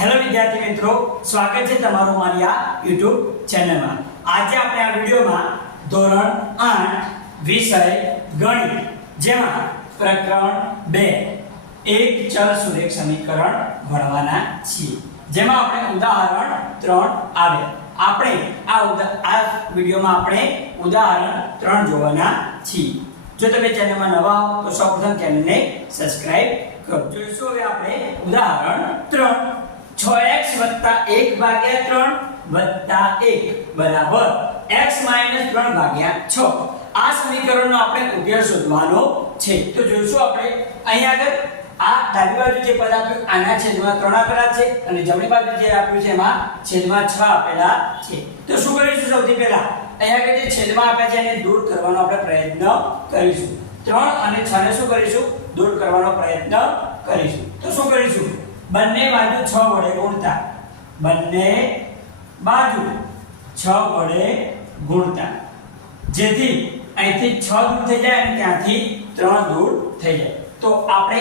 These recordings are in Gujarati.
હેલો વિદ્યાર્થી મિત્રો, સ્વાગત છે તમારું મારી આ YouTube ચેનલમાં આજે આપણે આ વિડિયોમાં ધોરણ 8 વિષય ગણિત, જેમાં પ્રકરણ 2 એક ચલ સુરેખ સમીકરણ ભણવાના છીએ. જેમાં આપણે ઉદાહરણ 3 આવે. આપણે આ આ વિડિયોમાં આપણે ઉદાહરણ 3 જોવાના છીએ. જો તમે ચેનલમાં નવા હો, તો સૌપ્રથમ ચેનલને સબસ્ક્રાઇબ કરો જોઈશું હવે આપણે ઉદાહરણ 3 6x 1 ભાગ્યા 3 વત્તા 1 બરાબર? x 3 ભાગ્યા 6 આ સમીકરણનો આપણે ઉકેલ શોધવાનો છે. તો જોઈશું આપણે. અહીં આગળ આ ડાબી બાજુ જે પદ આપ્યું, આના છેદમાં 3 આપેલા છે અને જમણી બાજુ જે આપ્યું છે, એમાં છેદમાં 6 આપેલા છે. તો શું કરીશું સૌથી પહેલા? અહીં આગળ જે છેદમાં આપ્યા છે, એને દૂર કરવાનો આપણે પ્રયત્ન કરીશું. 3 અને 6 ને શું કરીશું? દૂર કરવાનો પ્રયત્ન કરીશું. બંને બાજુ 6 વડે ગુણતા. બંને બાજુ 6 વડે ગુણતા. જેથી અહીંથી 6 દૂર થઈ જાય અને ત્યાંથી 3 દૂર થઈ જાય. તો આપણે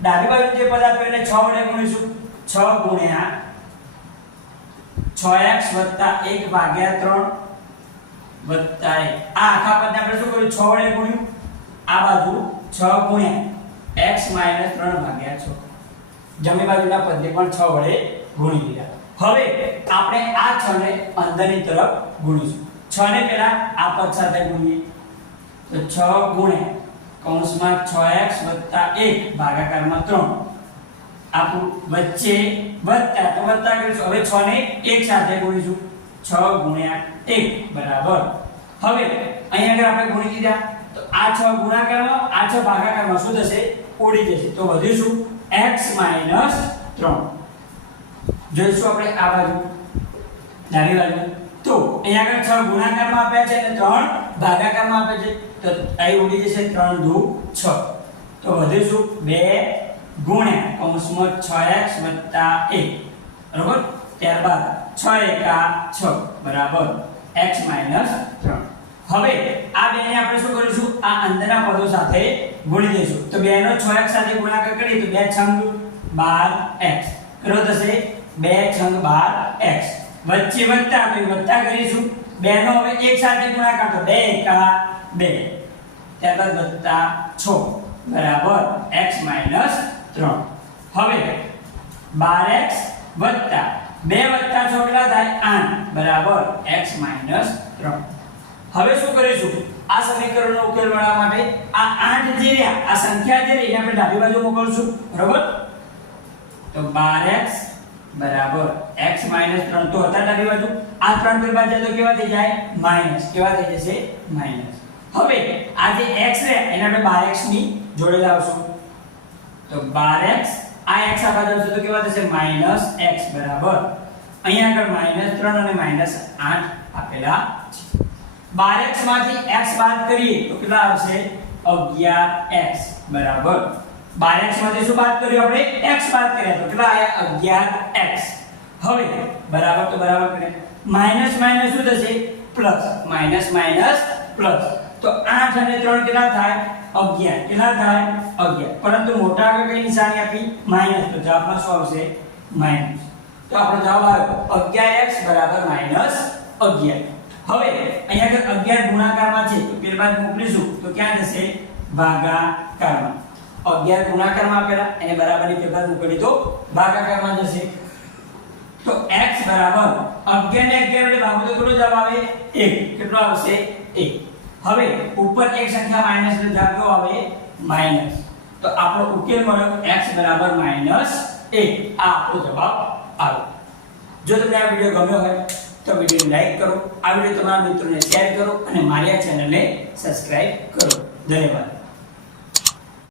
ડાબી બાજુ જે પદ આપ્યું એને 6 વડે ગુણીશું. 6 ગુણ્યા 6x 1 ભાગ્યા 3 વત્તા 1 આ આખા પદને આપણે શું કર્યું? 6 વડે ગુણ્યું. આ બાજુ 6 ગુણ્યા x 3 ભાગ્યા 6 જમણી બાજુના પદને પણ 6 વડે ગુણી લીધા. હવે આપણે આ 6 ને અંદરની તરફ ગુણીશું. 6 ને પહેલા આ પદ સાથે ગુણીએ. તો 6 ગુણ્યા કૌંસમાં 6x 1 ભાગાકારમાં 3 આપણું વચ્ચે વત્તા, તો વત્તા કરીશું હવે 6 ને એક સાથે ગુણીશું. 6 ગુણ્યા 1 બરાબર. હવે અહીંયા આગળ આપણે ગુણી દીધા તો આ 6 ગુણાકારમાં, આ 6 ભાગાકારમાં શું થશે? ઉડી જશે. તો વધીશું માઇનસ 3 જોઈશું આપણે આ બાજુ. ડાબી બાજુ. તો અહીંયા આગળ 6 ગુણાકારમાં આપ્યા છે અને 3 ભાગાકારમાં આપ્યા છે. તો અહીં ઉડી જશે 3 દુ 6 તો વધીશું 2 ગુણ્યા કૌંસમાં 6x 1 બરોબર? ત્યારબાદ 6 એકા 6 બરાબર. x 3 હવે આ બેને આપણે શું કરીશું? આ અંદરના પદો સાથે ગુણી દઈશું તો 2 નો 6x સાથે ગુણાકાર કરીએ તો 2 છંગ 12x કરો થશે 2 છંગ 12x વચ્ચે વત્તા આપણે વત્તા કરીશું. 2 નો હવે એક સાથે ગુણાકાર તો 2 એકા 2 ત્યારબાદ વત્તા 6 બરાબર. x 3 હવે 12x વત્તા 2 વત્તા 6 કેટલા થાય? 8 બરાબર. x 3 હવે શું કરીશું? આ સમીકરણનો ઉકેલ મેળવવા માટે આ 8 જે રહ્યા, આ સંખ્યા જે રહી આપણે ડાબી બાજુ મોકલશું. બરોબર? તો 12x બરાબર x 3 તો હતા ડાબી બાજુ. આ 3 પર બાજુ તો કેવા થઈ જાય? માઇનસ કેવા થઈ જશે? માઇનસ હવે, આ જે x રહ્યા, એને આપણે 12x ની જોડે લાવશું. તો 12x આ x આ બાજુ આવશે તો કેવા થશે? માઇનસ x બરાબર. અહીંયા આગળ માઇનસ 3 અને માઇનસ 8 આપેલા 12x માંથી x બાદ કરીએ તો કેટલા આવશે? 11x બરાબર. 12x માંથી શું બાદ કર્યું આપણે? X બાદ કર્યા તો કેટલા આયા? 11x હવે, બરાબર તો બરાબર કરે માઇનસ માઇનસ શું થશે? પ્લસ માઇનસ માઇનસ પ્લસ તો 8 અને 3 કેટલા થાય? 11 કેટલા થાય? 11 પરંતુ મોટા આગળ કઈ નિશાની આપી? માઇનસ તો જવાબમાં શું આવશે? માઇનસ તો આપણો જવાબ આવ્યો. 11x માઇનસ 11 હવે અહીંયા આગળ 11 ગુણાકારમાં છે, તો પેલા બાદ મોકલીશું. તો ક્યાં જશે? ભાગાકારમાં. 11 ગુણાકારમાં આપેલા એને બરાબરની પેલા બાદ મોકલી તો ભાગાકારમાં જશે. તો x બરાબર 11 ને 11 વડે ભાગો તો કેટલો જવાબ આવે 1 કેટલો આવશે? 1 હવે, ઉપર એક સંખ્યા માઇનસ એટલે જવાબ આવે? માઇનસ તો આપણો ઉકેલ મળ્યો x બરાબર માઇનસ 1 આ આપણો જવાબ આવ્યો જો તમને આ વિડિયો ગમ્યો હોય તો વીડિયો લાઈક કરો, આ વીડિયો તમારા મિત્રોને શેર કરો અને મારી આ ચેનલને સબસ્ક્રાઇબ કરો. ધન્યવાદ.